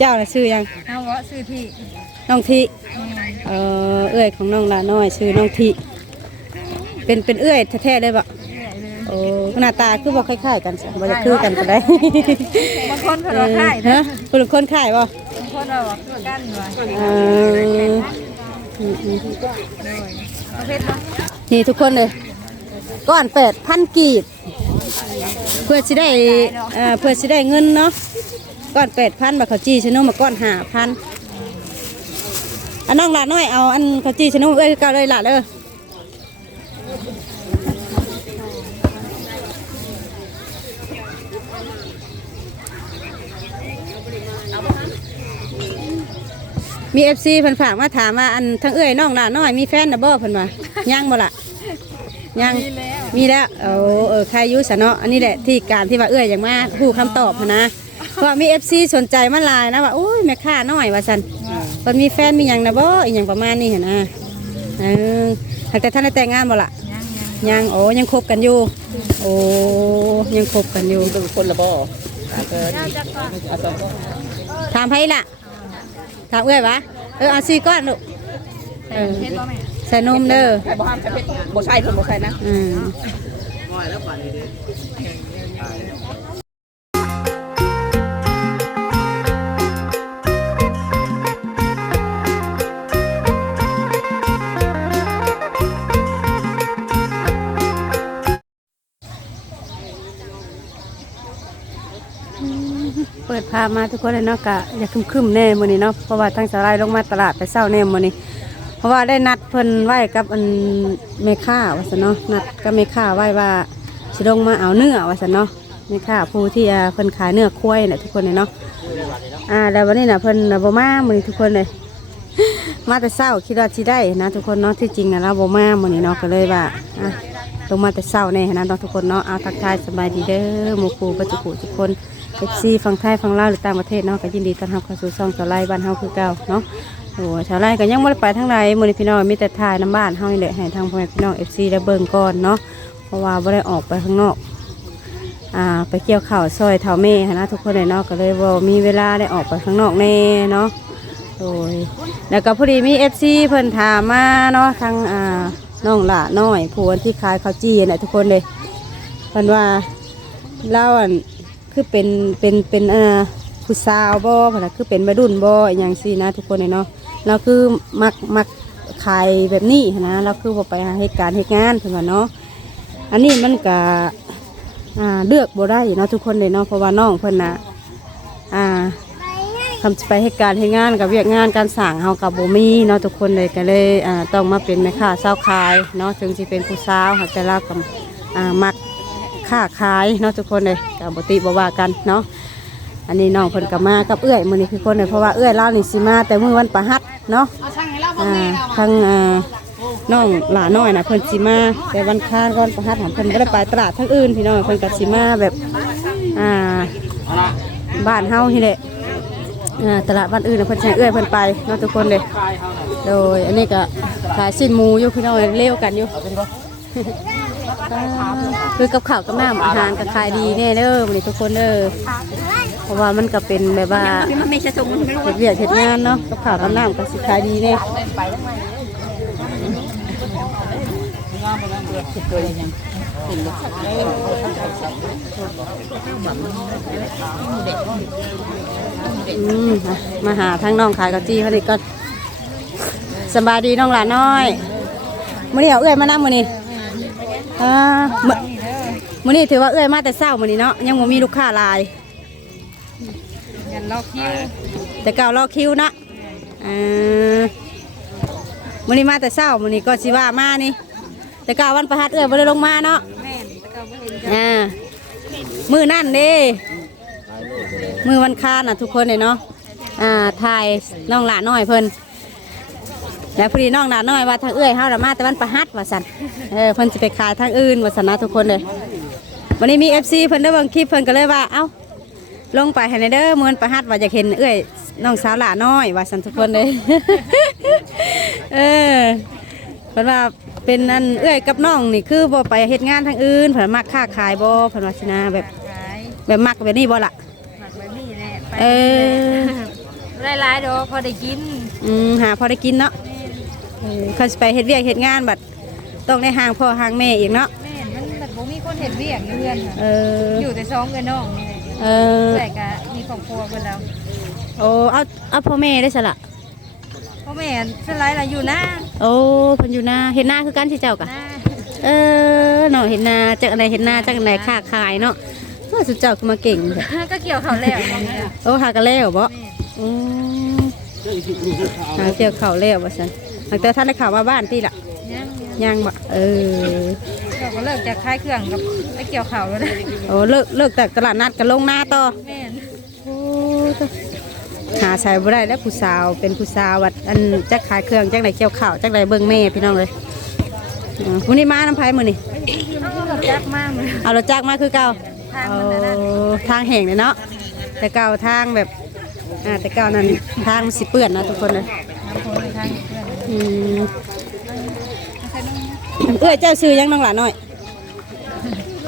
เจ้าน่ะชื่อหยังเอาวะซื้อที่น้องทิเออเอื้อยของน้องลาน้อยชื่อน้องทิเป็นเป็นเอื้อยแท้ๆเลยบ่เรื่อยเลยโอ้หน้าตาคือบ่คล้ายๆกันซะบ่จะคือกันก็ได้ บางคนเพิ่นว่าขายฮะคนละคนขายบ่บางคนว่าว่าคือกันว่าเอออืมอืมประเภทเนาะนี่ทุกคนเลยก้อนแปดพันกีบเพื่อสิได้เอ่อเพื่อสิได้เงินเนาะ ก้อนแปดพันบาเขาจีชะโนมมาก้อนห้าพันอันน้องหลาน้อยเอาอันเขาจีชะโนมเอ้ยก่าเลยหลาเด้อมีเอฟซีเพิ่นฝากมาถามว่าอันทั้งเอ้ยน้องหลาน้อยมีแฟนนะบ่เพิ่นว่ายังบ่ล่ะยังมีแล้วมีแล้วเออเออใครยุสะเนาะอันนี้แหละที่การที่ว่าเอ้ยอย่างมากผู้คำตอบนะ เพราะว่ามีเอฟซีสนใจมาหลายนะว่าโอ้ยแม่ค้าน้อยว่าสันเพิ่นมีแฟนมีหยังนะบ่อีหยังประมาณนี้หั่นนะเออหากแต่ท่านได้แต่งงานบ่ล่ะยังยังยังโอ้ยังคบกันอยู่ โอ้ยังคบกันอยู่เป็นคนละบ่อาเกินเจ้าจักก่อนอาสองถามไผล่ะถามเอ้ยวะเออเอาซีก้อนลูกเออเฮ็ดบ่แม่ใส่นมเด้อใครบ่ห้ามใช้เพชรบ่ใช่เพิ่นบ่ใช่นะอืม พามาทุกคนเลยเนาะกะอย่าคึมๆแน่มือนี้เนาะเพราะว่าทั้งสาลายลงมาตลาดไปเช้าแน่มือนี้ เพราะว่าได้นัดเพิ่นไหวกับอันแม่ค้าว่าซั่นเนาะนัดกับแม่ค้าไหวว่าสิลงมาเอาเนื้อว่าซั่นเนาะแม่ค้าผู้ที่เพิ่นขายเนื้อควายน่ะทุกคนเลยเนาะอ่าแล้ววันนี้น่ะเพิ่นบมามือนี้ทุกคนเลย มาแต่เช้าคิดว่าสิได้นะ ทุกคนเนาะที่จริงน่ะเราบมามือนี้เนาะก็เลยว่าอะลงมาแต่เช้าแน่นะเนะทุกคนเนาะเอาทักทายสบายดีเด้อหมู่ปูปัจจุกุทุกคน เอฟซีฝั่งไทยฝั่งลาวหรือต่างประเทศเนาะก็ยินดีต้อนรับเข้าสู่ช่องชาวไร่บ้านเฮาคือเก่าเนาะโอ้ชาวไร่ก็ยังไม่ได้ไปทางไหนมื้อนี้พี่น้องมีแต่ถ่ายน้ำบ้านเฮานี่แหละให้ทางพ่อแม่พี่น้องเอฟซีได้เบิ่งก่อนเนาะเพราะว่าบ่ได้ออกไปข้างนอกอ่าไปเกี่ยวข้าวซอยเท่าแม่นะทุกคนเลยเนาะก็เลยบ่มีเวลาได้ออกไปข้างนอกแน่เนาะโดยแล้วก็พอดีมีเอฟซีเพิ่นถามมาเนาะทางอ่าน้องหล่าน้อยผู้ที่ขายข้าวจี้น่ะทุกคนเลยเพิ่นว่าเราอัน คือเป็นเป็นเป็นอ่อผู้สาวบ่พนะคือเป็นวัยรุ่นบ่อหย่างซี่นะ ทุกคนเลยเนาะเราคือมักมักขายแบบนี้นะเราคือบ่ไปหาเหตุการณ์เหตุงานเพิ่นว่าเนาะอันนี้มันก็อ่าเลือกบ่ได้เนาะทุกคนเลยเนาะเพราะว่าน้องเพิ่นน่ะอ่าทำไปเหตุการณ์เหตุงานกับเวียกงานการสั่งเฮากับโบมีเนาะทุกคนเลยก็เลยอ่าต้องมาเป็นแม่ค้าสาวขายเนาะถึงสิเป็นผู้สาวค่ะแต่เราก็อ่ามัก ค้าขายเนาะทุกคนเลยกับบติบว่ากันเนาะอันนี้น้องเพิ่นกับมากับเอื้อยมือนี้คือคนเลยเพราะว่าเอื้อยเล่านี่สิมาแต่มื้อวันประหัดเนาะอ่าทางอ่าน้องหลาน้อยนะเพิ่นสิมาแต่วันค้านก่อนประหัดหามเพิ่นบ่ได้ไปตลาดทั้งอื่นพี่น้องเพิ่นก็สิมาแบบอ่าบ้านเฮานี่แหละอ่าตลาดบ้านอื่นน่ะเพิ่นสิให้เอื้อยเพิ่นไปเนาะทุกคนเลยโดยอันนี้ก็ขายสิ้นหมูอยู่พี่น้องเอ้ยเร็วกันอยู่ คือกับข้าวกับน้ำอาหารก็ขายดีแน่เด้อวันนี้ทุกคนเด้อเพราะว่ามันก็เป็นแบบว่าเห็ดเวียดเห็ดงานเนาะกับข้าวกับน้ำก็สิขายดีแน่มาหาทั้งน้องขายกับจี้เขาดิก็สบายดีน้องหลานน้อยมื่อนี้เอาเอื้อยมานั่งมื่อนี้ อ่ามื้อมื้อนี้ถือว่าเอ้ยมาแต่เช้ามื้อนี้เนาะยังบ่มีลูกค้าหลาย ยันรอคิวแต่เก่ารอคิวนะเออมื้อนี้มาแต่เช้ามื้อนี้ก็สิว่ามานี่ แต่เก่าวันประหัสเอ้ยบ่ได้ลงมาเนาะแม่นแต่ก็บ่เห็นจ้ะอ่ามื้อนั่นเด้มื้อวันค้านน่ะทุกคนเลยเนาะอ่าถ่ายน้องหลานน้อยเพิ่น แล้วพอดีน้องหลานน้อยว่าทางเอ้ยเฮาน่ะมาแต่วันประหัสว่าซั่นเออเพิ่นสิไปขายทางอื่นว่าซั่นนะทุกคนเลยวันนี้มี FC เพิ่นได้เบิ่งคลิปเพิ่นก็เลยว่าเอ้าลงไปให้ในเด้อมวนประหัดว่าอยากเห็นเอ้ยน้องสาวหลาน้อยว่าสันทุกคนเลยเออเพิ่นว่าเป็นนั่นเอ้ยกับน้องนี่คือบ่ไปเฮ็ดงานทางอื่นเพิ่นมักค้าขายบ่เพิ่นว่าสินะแบบขายแบบมักแบบนี้บ่ล่ะหมักแบบนี้แหละไปเออายดอกพอได้กินอืมหาพอได้กินเนาะแม่น เออเขาสิไปเฮ็ดเวียกเฮ็ดงานบัดต้องได้ห่างพ่อห่างแม่อีกเนาะแม่นมันแบบบ่มีคนเห็นเวียกอยู่เพื่อนน่ะเอออยู่แต่สองเงินน้องนี่แหละเออแต่ก็มีครอบครัวเพิ่นแล้วโอ้เอาเอาพ่อแม่ได้สละพ่อแม่สไลด์ล่ะอยู่นะโอ้เพิ่นอยู่นาเห็นหน้าคือกันสิเจ้ากะ นะเออเนาะเห็นหน้าจักอันใดเห็นหน้าจักอันใดค้าขายเนาะว่าสุดเจ้าคือมาเก่งแท้ก็เกี่ยวเขาแล้วนี่น่ะโอ้หากันแล้วบ่แม่อืมหาเกี่ยวข้าวแล้วว่าซั่น หลังแต่ท่านได้ข่าวมาบ้านที่ล่ะยังยังบ่เออเราก็เลิกจากคายเครื่องกับไปเกี่ยวเขาแล้วนะโอ้เลิกเลิกจากตลาดนัดกันลงหน้าต่อแม่นโอ้ตะหาใส่บ่ได้แล้วผู้สาวเป็นผู้สาววัดอันจักขายเครื่องจักไหนเกี่ยวข้าวจักไหนเบิ่งแม่พี่น้องเลยอ่าวันนี้มาน้ำไผ่มื้อนี่เอารถจักรมากเลยเอารถจักรมาคือเก่าทางเอามันนั่นทางแห่งเลยเนาะแต่เก่าทางแบบอ่าแต่เก่านั้นทางมันสิเปื้อนนะทุกคนเลย อนอืมใส่นุ่มเอ้ยเจ้าชื่อยังน้องหลานน้อย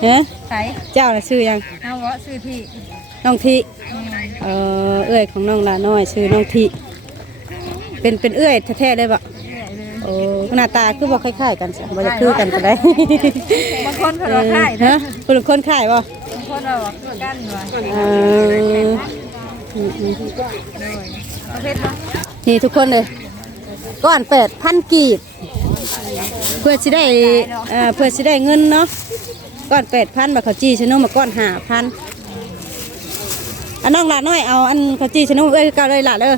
เฮ้ใส่เจ้าน่ะชื่อยังเอาวะซื้อที่น้องทีแม่นเออเอ้ยของน้องหลานน้อยชื่อน้องทีเป็นเป็นเอ้ยแท้ๆเลยบ่เรื่อยเลยโอ้หน้าตาคือบ่คล้ายๆกันสิบ่จะคือกันก็ได้บางคนเขาเราขายฮะนะคนคนขายบ่บางคนเราอะคือกันว่ะเอออืมอืมเลยประเภทเนาะนี่ทุกคนเลย ก้อนแปดพันกีบ เพื่อสิได้เอ่อเพื่อสิได้เงินเนาะก้อนแปดพันบาทเขาวจีชะโนมมาก้อนห้าพันอันน้องหลานน้อยเอาอันเขาวจีชะโนเอ้ยเก่าเลยหลานเด้อ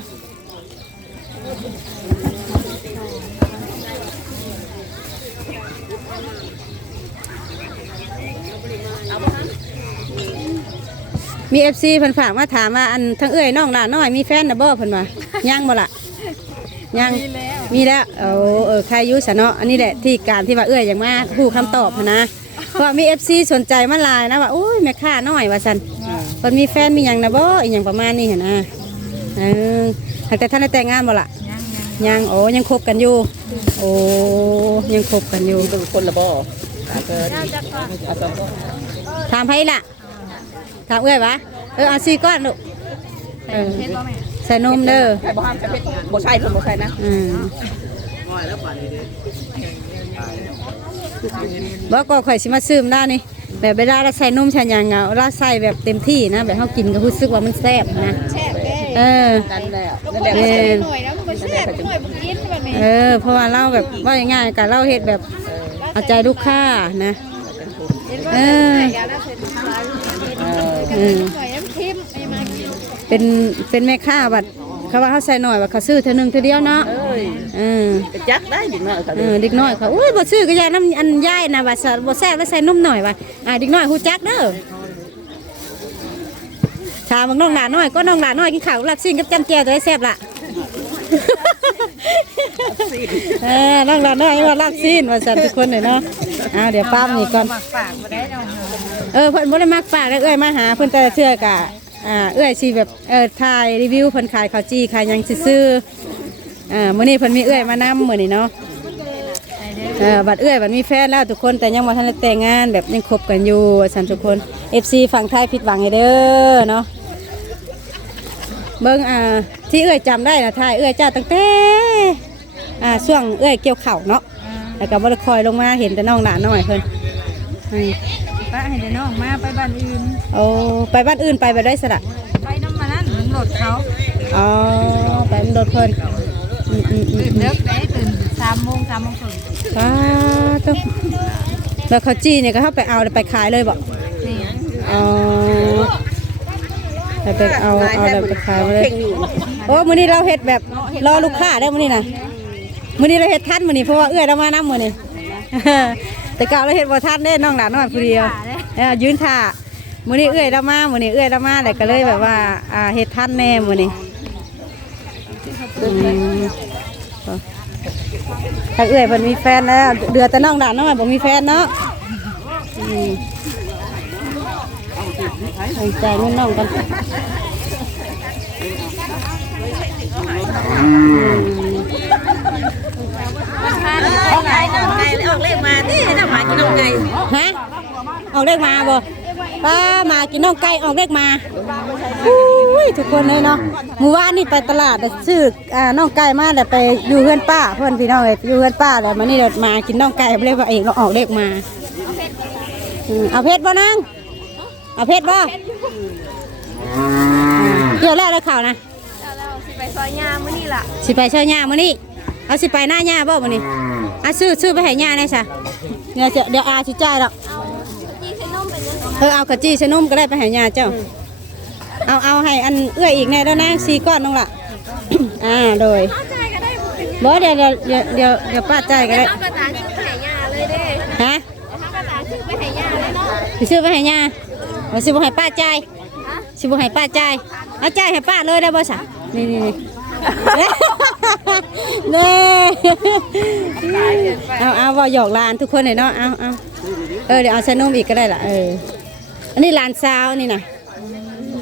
มีเอฟซีเพิ่นฝากมาถามว่าอันทั้งเอ้ยน้องหลานน้อยมีแฟนนะบ่เพิ่นว่ายังบ่ล่ะ ยังมีแล้วมีแล้วเออเออใครอยุสะเนาะอันนี้แหละที่การที่ว่าเอ้ยอย่างมากผู้คำตอบหั้นนะเพราะว่ามีเอฟซีสนใจมาหลายนะว่าโอ้ยแม่ค่าน้อยว่าสันเพิ่นมีแฟนมีหยังนะบ่อีหยังประมาณนี้เห็นนะเออแต่ท่านได้แต่งงานบ่ล่ะยังยังยังโอ้ยังคบกันอยู่ โอ้ยังคบกันอยู่เป็นคนละบ่ตาเกินเจ้าจักรก่อนอาสมบ่ถามไผล่ะถามเอ้ยวะเออเอาซีก้อนลูกใส่เพชรบ่แม่ ใส่นมเด้อใครบ่ห้ามใครเป็นบ่ใช่คนบ่ใช่นะอืมบ่ก็ข่อยสิมาซื้อมได้นี่แบบเวลาเราใส่นมใส่หยังอะเราใส่แบบเต็มที่นะแบบเฮากินก็รู้สึกว่ามันแซ่บนะเออนั่นแหละนั่นแหละแม่นหน่อยแล้วมันแซ่บหน่อยบ่กินแบบนี้เออเพราะว่าเราแบบว่าง่ายๆกับเราเฮ็ดแบบเอาใจลูกค้านะเออเออเออหน่อยน้ำทิมไอ้มากิน เป็นเป็นแม่ค้าบัดเขาว่าเขาใส่หน่อยว่าเขาซื้อเท่านึงเท่าเดียวเนาะเอ้ยเออไปจักได้ดิเนาะเขาเออเด็กน้อยเขาอุ้ยบ่ซื้อก็ยาน้ำอันย่ายนะว่าซะบ่แซ่บแล้วใส่นมหน่อยว่าอ่าเด็กน้อยฮู้จักเด้อถามว่าน้องหลานน้อยก็น้องหลานน้อยกินข้าวลักซิ่งกับจำแจ่วตัวได้แซ่บล่ะเออน้องหลานน้อยว่าลักซิ่นว่าซั่นทุกคนเลยเนาะอ่าเดี๋ยวป้ามนี่ก่อนหมักปากบ่ได้เอาเนาะเออเพิ่นบ่ได้มักปากได้เอ้ยมาหาเพิ่นแต่ละเทื่อกะ อ่าเอ้ยสิแบบเออถ่ายรีวิวเพิ่นขายข้าวจี้ขายหยังซื่อๆอ่ามื้อนี้เพิ่นมีเอื้อยมานํมื้อนี้เนาะใส่เด้อเออบัดเอ้ยบัดมีแฟนแล้วทุกคนแต่ยังบ่ทันได้แต่งงานแบบยังคบกันอยู่ซั่นทุกคน FC ฝั่งไทยผิดหวังให้เด้อเนาะเบิ่งอ่าที่เอื้อยจำได้นะถ่ายเอื้อยเจ้าตั้งแต่อ่าช่วงเอื้อยเกี่ยวเข้าวเนาะแล้วก็บ่ได้คอยลงมาเห็นแต่น้องหลานน้อยเพิ่นอืม ป้าให้เดี๋ยวน้องมาไปบ้านอื่น โอ้ไปบ้านอื่นไปแบบได้สระไปน้ำมันนั่นมันหลดเขาอ๋อไปมันโดดเพิ่นอืมอืมอืตื่มนเลิกได้ตื่นสามโมงสามโมงครึ่งป้าต้องแล้วเขาจี้เนี่ยก็เข้าไปเอาไปขายเลยบอกนี่อ๋อไปไปเอาเอาอะไรไปขายมาเลยเข่งอยู่โอ้มื้อนี้เราเฮ็ดแบบรอลูกค้าได้อมื้อนี้นะมื้อนี้เราเฮ็ดทันมื้อนี้เพราะว่าเอื้อยเรามานํมื้อนี้ แต่เก่าเราเฮ็ดบ่ทันเด้น้องหลานน้อยผู้เดียวเออยืนท่ามื้อนี้เอื้อยเรามามื้อนี้เอื้อยเรามาแล้วก็เลยแบบว่าอ่าเฮ็ดทันแน่มื้อนี้อืมถ้าเอื้อยเพิ่นมีแฟนแล้วเดือแต่น้องหลานน้อยบ่มีแฟนเนาะอืมให้ใจายเงินน้องกัน เอาไงเอาไงออกเลขมาดิน่าหมากินเอาไง ฮะออกเลขมาบ่ป้ามากินน้องไก่ออกเลขมาอู้อุ้ยทุกคนเลยเนาะหมู่บ้านนี่ไปตลาดน่ะซื้ออ่าน้องไก่มาแล้วไปอยู่เฮือนป้าเพื่อนพี่น้องเอ้ยอยู่เฮือนป้าแล้วมานี่เดี๋ยวมากินน้องไก่เลยว่าเองเราออกเลขมาอืมเอาเพชรบ่นางเอาเพชรบ่เกี่ยวแล้วได้ข่าวนะเราสิไปซอยยามื้อนี้ล่ะสิไปเช่าหญ้ามื้อนี้เอาสิไปหน้าหญ้าบ่มื้อนี้ อะซื้อซื้อไปให้หญ้าได้ซะเดี๋ยวจะเดี๋ยวอาสิจ่ายดอกจีใส่นมเป็นยังเออเอากะจี้ใส่นมก็ได้ไปให้หญ้าเจ้า เอาเอาให้อันเอื้อยอีกแน่แล้วนะสี่ก้อนน้องละอ่าโดยใจก็ได้บ่เป็นบ่เดี๋ยวเดี๋ยวเดี๋ยวเดี๋ยวเดี๋ยวป้าจ่ายก็ได้เอากระตาชื่อไปให้ยาเลยเด้ฮะเอากระตาชื่อไปให้ยาเลยเนาะสิซื้อไปให้หญ้าว่าสิบ่ให้ป้าจ่ายสิบ่ให้ป้าจ่ายเอาจ่ายให้ป้าเลยได้บ่ซะนี่นี่นี่ เน่เอาเอาว่าหยอกหลานทุกคนเลยเนาะเอาเอาเออเดี๋ยวเอาใส่นมอีกก็ได้ล่ะเอออันนี้หลานสาวนี่นะ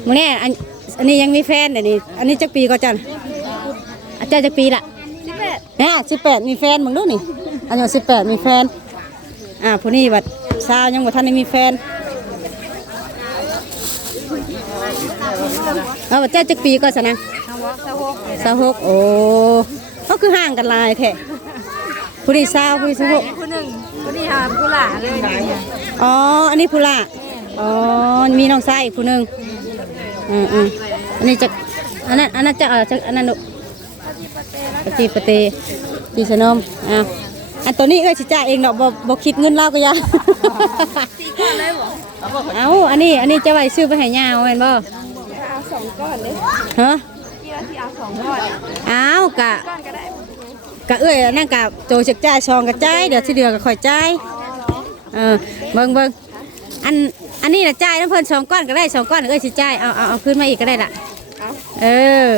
มึงแน่อันอันนี้ยังมีแฟนเดี๋ยวนี้อันนี้จักปีก็จันอาจารย์จักปีละ18เนี่ยสิบแปดมีแฟนมึงดูนี่อายุสิบแปดมีแฟนอ่าผู้นี้บัดสาวยังบ่ทันได้มีแฟนเอาบัดเจ้าจักปีก็สนะเอาวะ สะโพกเลยสาวหกโอ้เขาคือห่างกันหลายแท้ผู้นี้สาวผู้นี้สาวหกผู้หนึ่งผู้นี้หาผู้หลาเลยเนี่ยอ๋ออันนี้ผู้ละอ๋อมีน้องชายอีกผู้หนึ่งอืมอืมอันนี้จะอันนั้นอันนั้นจะเอาจะอันนั้นดุปฏิปเตจีสนมอะอันตัวนี้เอ้ยสิจ่ายเองเนาะบ่บ่คิดเงินเราก็อยังสี่ก้อนเลยบ่เอาอันนี้อันนี้จะไว้ซื้อไปให้ย่าเอาแม่นบ่เอาสองก้อนเลยฮะ ที่เอาสองก้อนอ้าวกะก้อนก็ได้กะเอ้ยนั่นกะโจจักจ่ายซองกะจ่ายเดี๋ยวสิเดือก็ค่อยจ่ายเออเบิ่งเบิ่งอันอันนี้น่ะจ่ายน้ำเพิ่นสองก้อนก็ได้สองก้อนเอ้ยสิจ่ายเอาเอาเอาขึ้นมาอีกก็ได้ละเออ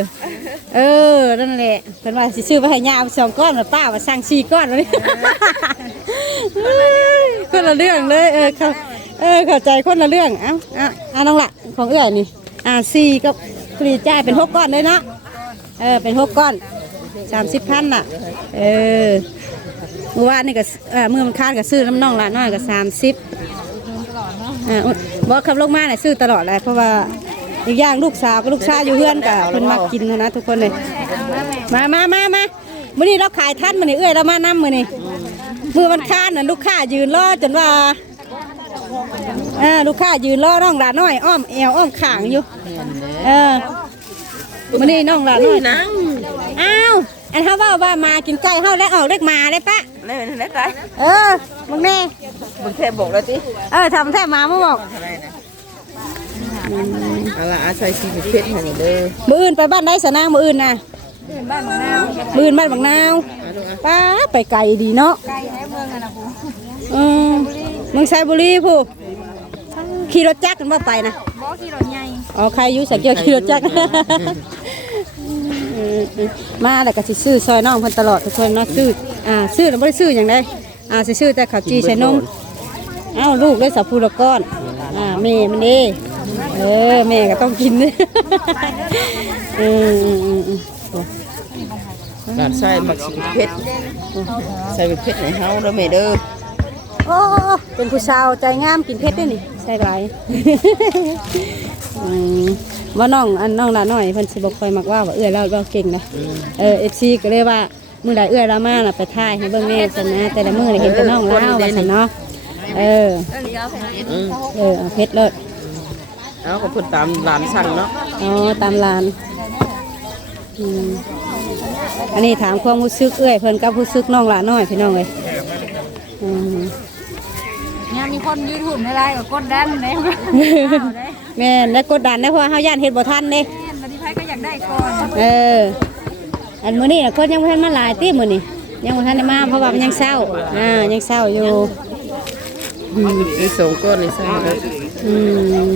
เออ นั่นแหละเพิ่นว่าสิซื้อไปให้ย่าสองก้อนแล้วป้าว่าสั่งสี่ก้อนเลยคนละเรื่องเลย เออเขาเออเข้าใจคนละเรื่องเอ้าเอาเอาน้องละของเอื้อยนี่ อ่าสี่ก็ปรีจ่ายเป็นหกก้อนเลยนะ เออเป็นหกก้อนสามสิบพันน่ะ เออเมื่อวานนี่ก็เออมื่อมันคาดก็ซื้อน้ำน่องละน้อยก็สามสิบอ่าบอกขับลงมาเนี่ยซื้อตลอดเลยเพราะว่าอีกอย่างลูกสาวกับลูกชายอยู่เพื่อนกับเพิ่นมากินนะทุกคนเลยมามามามามื้อนี้เราขายท่านมื้อนี้เอ้ยเรามานำมื้อนี้มือมันค้านน่ะลูกค้ายืนรอจนว่าเออลูกค้ายืนรอน้องหลานน้อย อ้อมแอวอ้อมขางอยู่ เออ มื้อนี้น้องหลานน้อยนังอ้าวอันเฮาว่าว่ามากินไก่เฮาแล้วออกเลขมาเลยปะไม่เป็นไรไปเออมึงแน่มึงแค่บอกแล้วสิเออทำแท้มามาบอกเอาละอาศัยชีวิตเพชรให้เด้อมื้ออื่นไปบ้านได้สนะมื้ออื่นน่ะบ้านมะนาวมื้ออื่นบ้านบางนาวป้าไปไกลดีเนาะไก่ในเมืองอะนะครูอืมเมืองไซบุรีผู้ขี่รถจักรกันว่าไปนะบ่กี่รถใหญ่อ๋อใครอยุ่สักเกียวขี่รถจักรเออ มาแล้วก็สิซื้อซอยน้องเพิ่นตลอดทุกคนเนาะซื้ออ่าซื้อแล้วบ่ได้ซื้อหยังได้อ่าสิซื้อแต่ข้าวจีใส่นมเอ้าลูกได้สับพูละก้อนอ่าแม่มันเด้เออแม่ก็ต้องกินเด้เอออืมอืมอืมหลานชายมักชีวิตเพชรใส่เป็นเพชรให้เฮาเด้อแม่เด้อโอ้เป็นผู้สาวใจงามกินเพชรด้วยนี่ใส่ไรอืม ว่าน้องอันน้องละน้อยเพิ่นสิบ่ค่อยมักว่าว่าเอื้อยเราเราเก่งนะเออ FC ก็เลยว่ามื้อใดเอื้อยเรามาน่ะไปถ่ายให้เบิ่งแน่ซั่นนะ แต่ละมื้อน่ะเห็นแต่น้องเล่าว่าซั่นเนาะเอออืมเออเอาเพชรเลิศเอาก็พูดตามหลานสั่งเนาะอ๋อตามร้านอืมอันนี้ถามความรู้สึกเอื้อยเพิ่นกับรู้สึกน้องละน้อยพี่น้องเอ้ยอืมเนี่ยมีคนยืนหุ่นในไลน์กับกดดันเลย แม่นและกดดันนะเพราะว่าเฮาย่านเฮ็ดบ่ทันเด้แม่นบัดนี้ไผก็อยากได้ก่อนเออ อันมื้อนี้น่ะคนยังบ่ทันมาหลายติมื้อนี้ยังบ่ทันได้มาเพราะว่ามันยังเศร้าอ่ายังเศร้าอยู่มีสองก้อนในใส่เด้ออืม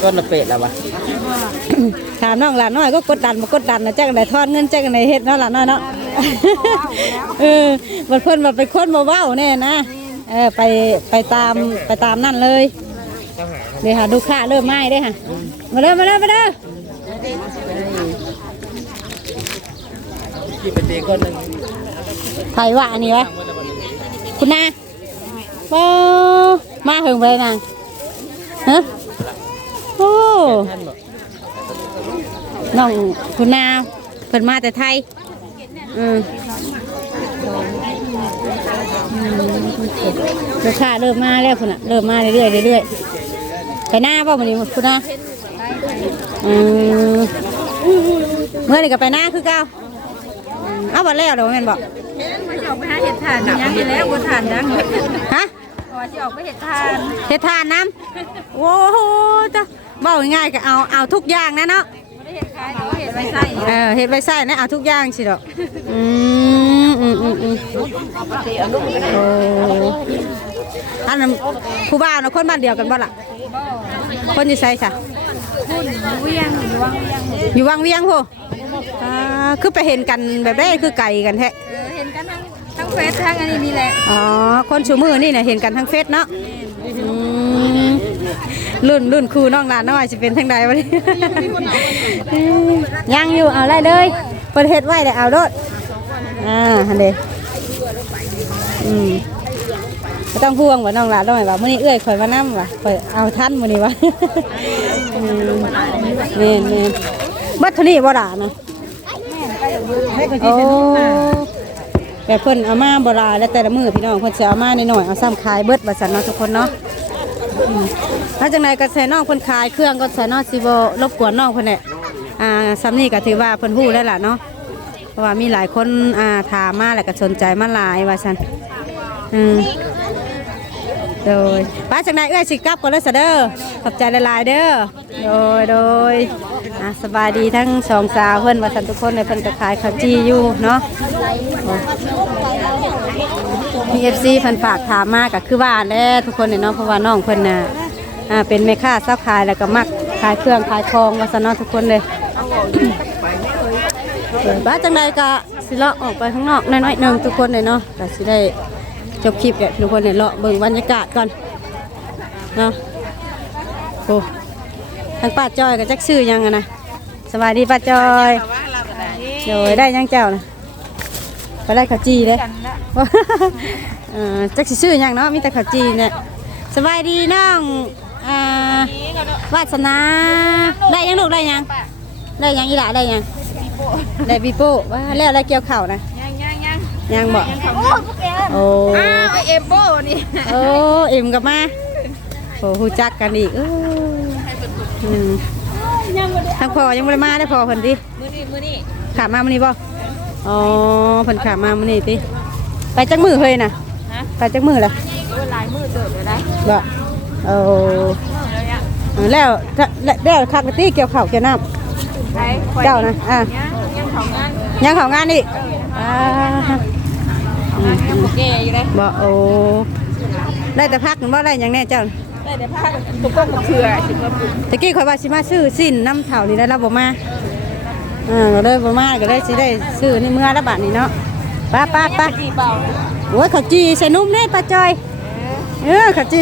ก้อนละเป็ดละวะถามน้องหลานน้อยก็กดดันบ่กดดันนะจักได๋ทอนเงินจักได๋เฮ็ดเนาะหลานน้อยเนาะเออบัดเพิ่นว่าเป็นคนบ่เว้าแน่นะเออไปไปตามไปตามนั่นเลย เดี๋ยวหาลูกค้าเริ่มมาเด้อค่ะมาเด้อมาเด้อมาเด้อที่เป็นเด็กก้อนนึงไผว่าอันนี้วะคุณนาบ่มาถึงไปนางฮะโอ้ท่านบอกน้องคุณนาเพิ่นมาแต่ไทยอืมลูกค้าเริ่มมาแล้วคุณน่ะ เริ่มมาเรื่อยๆเรื่อยๆ ไปหน้าป่ะวันนี้คุณนาอืมเมื่อนี่ก็ไปหน้าคือเก้าเอาบัแล้วเดี๋ยวแม่นบอกมาจะออกไปหาเห็ดถ่านยังอยู่แล้วบนถ่านยังฮะว่าจะออกไปเห็ดถ่านเฮ็ดทานน้ำโอ้โหจ้ะบ้าง่ายๆก็เอาเอาทุกอย่างนะเนาะเห็ดขายแต่ว่าเห็ดไว้ใส่เออเฮ็ดไว้ใส่นะเอาทุกอย่างสิดอกอืมอืมอืมอืมอันนั้นผู้บ่าวนาะคนบ้านเดียวกันบ่ล่ะ คนอยู่ไสซะเวียงหรือว่าเวียงอยู่วังเวียงพูอ่าคือไปเห็นกันแบบได้คือไก่กันแท้เออเห็นกันทั้งทั้งเฟซทั้งอันนี้นี่แหละอ๋อคนชูมือนี่น่ะเห็นกันทั้งเฟซเนาะอืมรุ่นรุ่นครูน้องหลานน้อยสิเป็นทางใดวะนี่ ยังอยู่เอาได้เลยเปิดเฮ็ดไว้เลยเอาโดดอ่าฮันเดอืมไม่ ต้องพ่วงว่าน้องหลานน้อยว่ามื้อนี้เอื้อยข่อยมานํว่ะข่อยเอาทันมื้อนี้ว่ะอืมแม่นแม่นบัดเท่านี้บ่ด่านะโอ้แต่เพิ่นเอามาบ่หลายแล้วแต่ละมื้อพี่น้องเพิ่นสิเอามาหน่อยๆเอาซ้ำขายเบิดว่าซั่นเนาะทุกคนเนาะถ้าจังไดก็ใส่น้องเพิ่นขายเครื่องก็ใส่น้องสิบ่รบกวนน้องเพิ่นแหละอ่าซ้ำนี่ก็ถือว่าเพิ่นฮู้แล้วล่ะเนาะเพราะว่ามีหลายคนอ่าถามมาแล้วก็สนใจมาหลายว่าซั่นอืม โดยป้าจังไดเอ้อยสิกลับก่อนเลยซะเด้อขอบใจหลายๆเด้อโดยโดยอะสบายดีทั้งสองสาวเพิ่อนว่าซั่นทุกคนในเพิ่นก็ขายข้าวจี้อยู่เนาะมี FC เพิ่นฝากถามมาก็คือว่าแหล้ทุกคนเนี่ยเนาะเพราะว่าน้องเพิ่นน่ะอ่าเป็นแม่ค้าซับขายแล้วก็มักขายเครื่องขายทองวาสนาทุกคนเลยป้าจังใดก็สิเลาะออกไปข้างนอกน้อยๆหนึ่งทุกคนเลยเนาะก็สิได้ จบคลิปแกทุกคนเนี่ยเลาะเบิ่งบรรยากาศก่อนเนาะโอ้ทางป้าจอยกับจักชื่อยังอะนะสวัสดีป้าจอยโดยได้ยังเจ้านะก็ได้ข้าวจีเลยเอ่อจักสิชื่อยังเนาะมีแต่ข้าวจีเนี่ยสบายดีน้องวาสนาได้ยังลูกได้ยัง ได้ยังอีหล่าได้ยังได้ปีโป้ว่าแล้วอะไรเกี่ยวเข่านะ ยังยังยังยังบอกโอ้พวกแกโอ้อ้าวไอเอมโบนี่โอ้เอ็มกับมาโอ้หูจักกันอีกเอออืมทั้งพ่อยังไม่ได้มาได้พอเพิ่นดิมือนี่มือนี่ขามามื้อนี้บ่อ๋อเพิ่นขามามื้อนี้ติไปจักมือเฮ้ยน่ะฮะไปจักมือล่ะโอ้ยลายมือเติบเลยได้บ่โอ้แล้วเนี่ยแล้วถ้าแล้วคักกะตี้เกี่ยวข้าวเกี่ยวน้ไปำเจ้านะอะยังยังของงานยังเข้างานอีกอ่า ยังพวกแกอยู่เลยบ่โอ้ได้แต่พักหรือบ่ได้หยังแน่เจ้า ได้แต่ผ้าตุ๊กตากับเถื่อสิมาปุ๊บตะกี้ข่อยว่าสิมาซื้อสิ้นน้ำเท่านี่ได้แล้วบ่มาอ่าก็เลยบ่มาก็เลยสิได้ซื้อในเมื่อละบาทนี่เนาะไป้าป้าป้ากี่เบาโอ้ยข้าวจีใส่นุ่มเด้ป้าจอย เออข้าวจี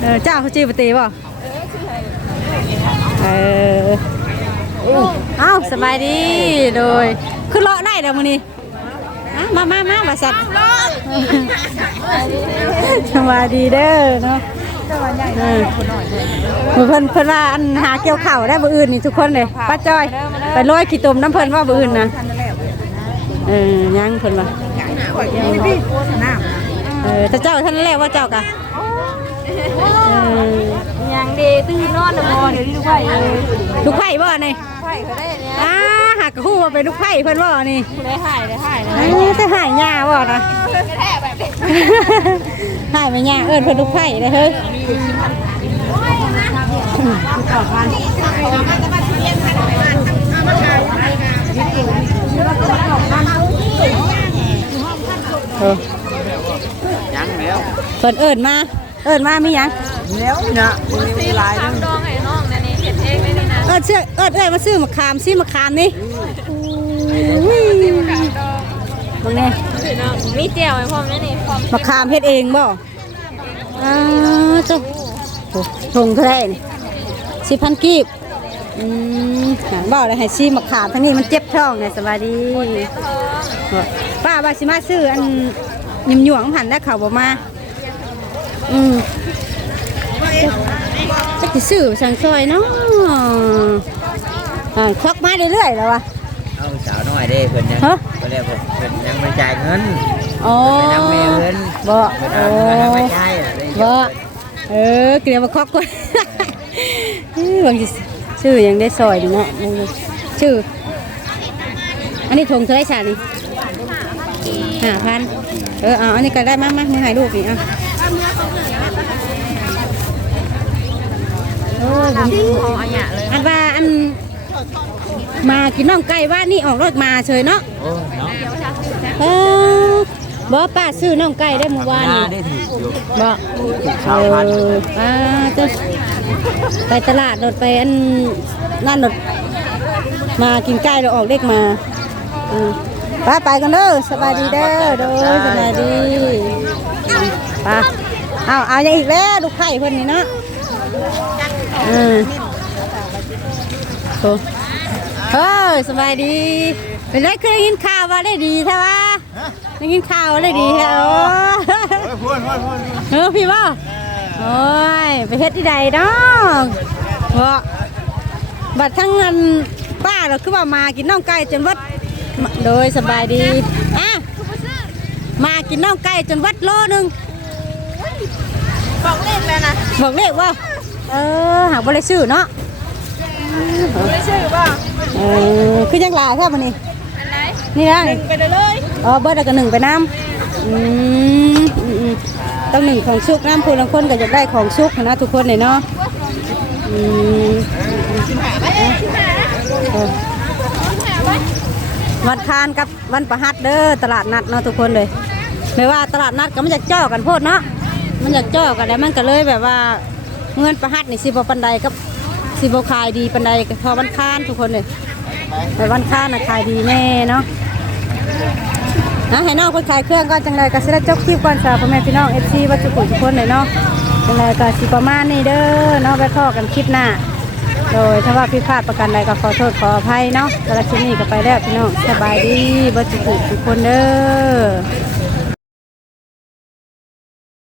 เออเจ้าข้าวจีปตีบ่เออเอ้าสบายดีโดยคือเลาะได้เด้อมื้อนี้อะ มามามาว่าสัตว์สบายดีเด้อเนาะเออเพิ่นเพิ่นว่าอันหาเกี่ยวเข้าได้บ่อื่นนี่ทุกคนเลยป้าจอย ไปร้อยขี้ตุ่มน้ำเพิ่นว่าบ่อื่นนะเออยังเพิ่นว่าเออถ้าเจ้าท่านแรกว่าเจ้ากะเออยังดีตื่นนอนนะมอเดี๋ยวนี้ลูกไผ่ลูกไผ่บ่เนี่ยไผ่เขาได้เนี่ย กกะฮู้ว่าเป็นลูกไผ่เพิ่นบ่นี่ได้หายได้หายนะเอ้ยแต่หายหญ้าบ่นะแท้แบบนี้หายไม่หญ้าเอิ้นเพิ่นลูกไผ่เด้อเฮ้ยเออยังแล้วเพิ่นเอิ้นมา เอิ้นมามีหยังแล้วนะมีหลายทำดองให้น้องนะนี่เห็ดเอง เลยนี่นะเอิ้นเชื่อเอิ้นเอ้ยมาซื้อมะขามซิมะขามนี่อุ้ยมึงแน่มีเจียวไหมพ่อแม่นี่พ่อมะขามเฮ็ดเองบ่อ่าจ้ะโอ้ทงเท่าไหร่นี่สิบพันกีบอืมหาบ่เลยให้ซีมะขามทั้งนี้มันเจ็บท้องเนี่ยสบายดีป้าว่าสิมาซื้ออันยิมหยวงหันได้ข่าวบ่มาอืม จักที่ซื้อสั่งซอยเนาะอ่าควักมาเรื่อยๆแล้ววะ เอาสาวน้อยเด้เพิ่นยังฮะก็เรียกว่าเพิ่นยังไม่จ่ายเงินอ๋อไปนำแม่เพิ่นบ่เพิ่นโอ้เอาเงินยังไม่จ่ายอะเลยบ่ เออเกลียวมาควักก่อน เออบางทีชื่อยังได้ซอยอยู่เนาะบางทีชื่อ อันนี้ถงเท่าไหรชานี่ห้าพันเออเอาอันนี้ก็ได้มากมากมือถ่ายรูปนี่อะ โอ้ยผมของอันเนี้ยเลยอันว่าอันมากินน้องไก่ว่านี่ออกรถมาเฉยเนาะโอ้เนาะเออบ่ป้าซื้อน้องไก่ได้เมื่อวานหน้านี่ได้ถูกอยู่บ่ถูกเอชาวพันอป้าจะไปตลาดรถไปอันนั่นรถมากินไก่เราออกเด็กมาอืมป้าไปกันเด้อสบายดีเด้อเด้อสบายดีป้าเอาเอาอย่างอีกแล้วลูกไข่เพิ่นนี่เนาะ อืมโอ้เฮ้ยสบายดีเป็นไรคือได้ยินข่าวว่าได้ดีใช่ปะได้ยินข่าวว่าได้ดีใช่โอ้เออพี่ว่าโอ้ยไปเฮ็ดที่ใดเนาะบ่บัดทั้งเงินป้าเราคือว่ามากินน่องไก่จนวัดโดยสบายดีอะมากินน่องไก่จนวัดโลหนึงบอกเล่นเลยนะบอกเลขว่า เออหากบ่ได้ซื้อเนาะไม่ใช่ป่ะเออคือยังหลายแค่บัดนี้อันไหนนี่นะไปเลยเลยอ๋อเบิดแล้วก็หนึ่งไปน้ำอืมอืมอืมต้องหนึ่งของชุกน้ำพูนละคนก็จะได้ของชุกนะทุกคนเลยเนาะอืมเออวันคานกับวันประหัดเด้อตลาดนัดเนาะทุกคนเลยไม่ว่าตลาดนัดก็มันอยากจ่อกันโพดเนาะมันอยากจ่อกันแล้วมันก็เลยแบบว่า เงินประหัดนี่สิบปันใดกับสิบขายดีปันใดก็พอวันคานทุกคนเลยแต่วันคานน่ะขายดีแน่เนาะนะให้น้องคนขายเครื่องก็จังไรก็สิได้จบคลิปก่อนจ้าพ่อแม่พี่น้องเอฟซีวัตถุกุทุกคนเลยเนาะจังไรก็สิประมาณนี้เด้อเนาะไปพ่อกันคลิปหน้าโดยถ้าว่าผิพลาดประการใดก็ขอโทษขออภัยเนาะสำหรับคลิปนี้ก็ไปแล้วพี่น้องสบายดีวัตถุกุทุกคนเด้อ